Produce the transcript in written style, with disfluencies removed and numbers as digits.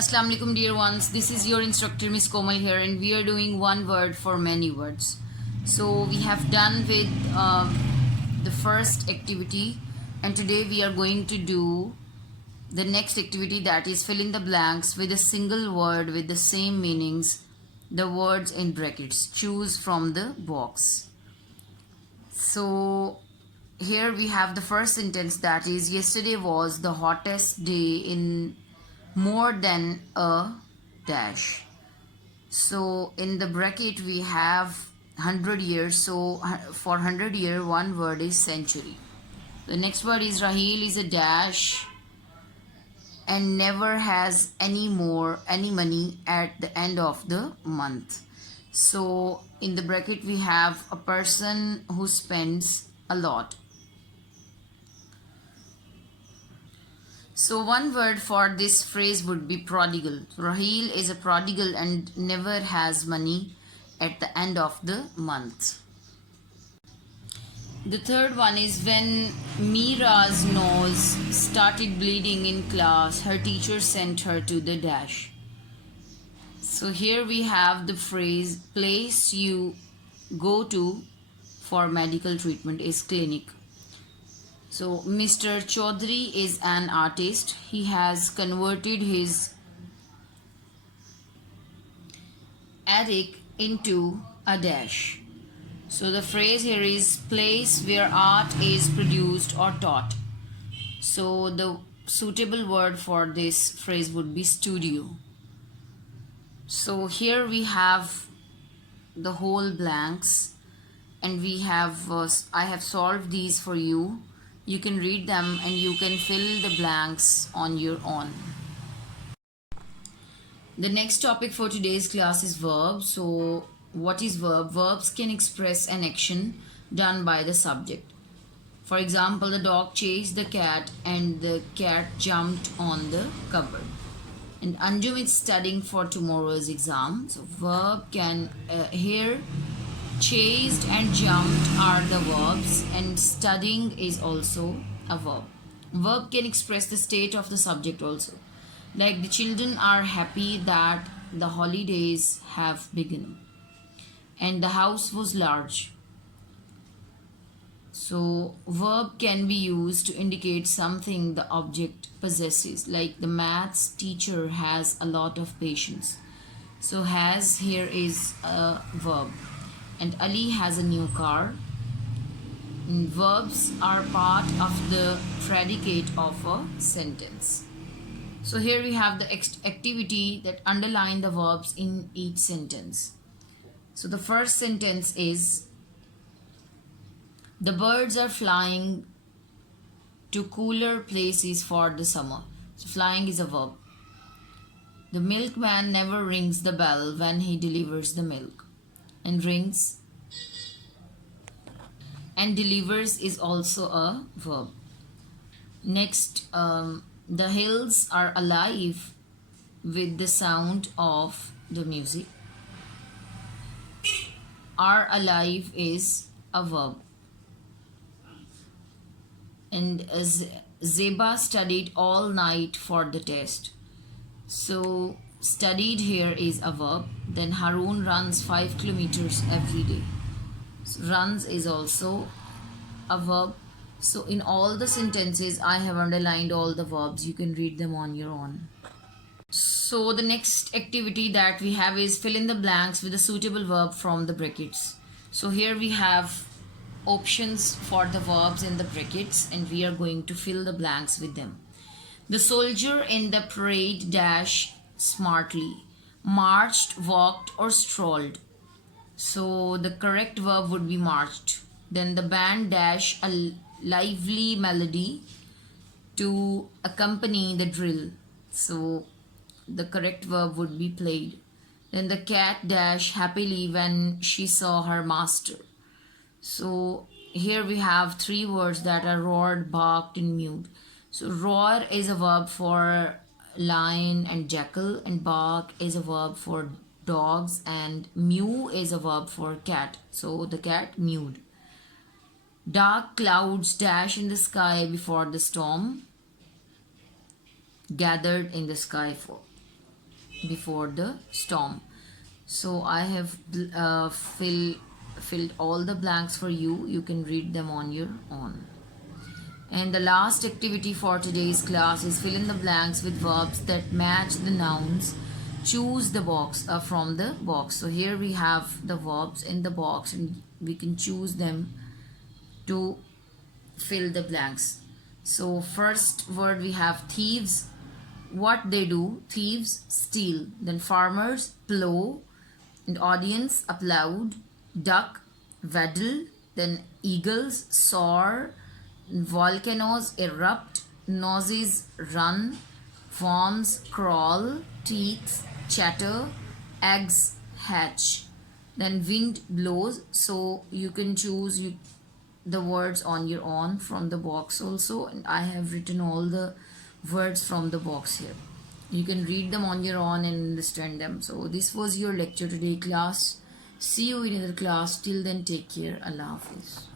Assalamu alaikum dear ones, this is your instructor Miss Komal here, and we are doing one word for many words. So we have done with the first activity, and today we are going to do the next activity, that is fill in the blanks with a single word with the same meanings, the words in brackets. Choose from the box. So here we have the first sentence, that is yesterday was the hottest day in more than a dash. So in the bracket we have 100 years. So for 100 year, one word is century. The next word is Raheel is a dash and never has any money at the end of the month. So in the bracket we have a person who spends a lot. So one word for this phrase would be prodigal. Raheel is a prodigal and never has money at the end of the month. The third one is when Mira's nose started bleeding in class, her teacher sent her to the dash. So here we have the phrase place you go to for medical treatment is clinic. So Mr. Chaudhary is an artist. He has converted his attic into a dash. So the phrase here is place where art is produced or taught. So the suitable word for this phrase would be studio. So here we have the whole blanks, and we have I have solved these for you. You can read them and you can fill the blanks on your own. The next topic for today's class is verbs. So what is verb? Verbs can express an action done by the subject. For example, the dog chased the cat and the cat jumped on the cupboard. And Anjum is studying for tomorrow's exam. So verb can here chased and jumped are the verbs, and studying is also a verb. Verb can express the state of the subject also. Like the children are happy that the holidays have begun. And the house was large. So verb can be used to indicate something the object possesses. Like the maths teacher has a lot of patience. So has here is a verb. And Ali has a new car. And verbs are part of the predicate of a sentence. So here we have the activity that underline the verbs in each sentence. So the first sentence is the birds are flying to cooler places for the summer. So flying is a verb. The milkman never rings the bell when he delivers the milk. And rings and delivers is also a verb. Next, the hills are alive with the sound of the music. Are alive is a verb. And Zeba studied all night for the test. So studied here is a verb. Then Harun runs 5 kilometers every day. So runs is also a verb. So in all the sentences I have underlined all the verbs. You can read them on your own. So the next activity that we have is fill in the blanks with a suitable verb from the brackets. So here we have options for the verbs in the brackets, and we are going to fill the blanks with them. The soldier in the parade dash smartly, marched, walked or strolled. So the correct verb would be marched. Then the band dash a lively melody to accompany the drill. So the correct verb would be played. Then the cat dash happily when she saw her master. So here we have 3 words that are roared, barked and mewed. So roar is a verb for lion and jackal, and bark is a verb for dogs, and mew is a verb for cat. So the cat mewed. Dark clouds dash in the sky before the storm gathered in the sky for. before the storm. So I have filled all the blanks for you. You can read them on your own. And the last activity for today's class is fill in the blanks with verbs that match the nouns. Choose the box from the box. So here we have the verbs in the box and we can choose them to fill the blanks. So first word we have thieves. What they do, thieves steal. Then farmers plow, and audience applaud. Duck waddle. Then eagles soar. Volcanoes erupt. Noses run. Worms crawl. Teeth chatter. Eggs hatch. Then wind blows. So you can choose the words on your own from the box also, and I have written all the words from the box here. You can read them on your own and understand them. So this was your lecture today, class. See you in another class. Till then, take care. Allah Hafiz.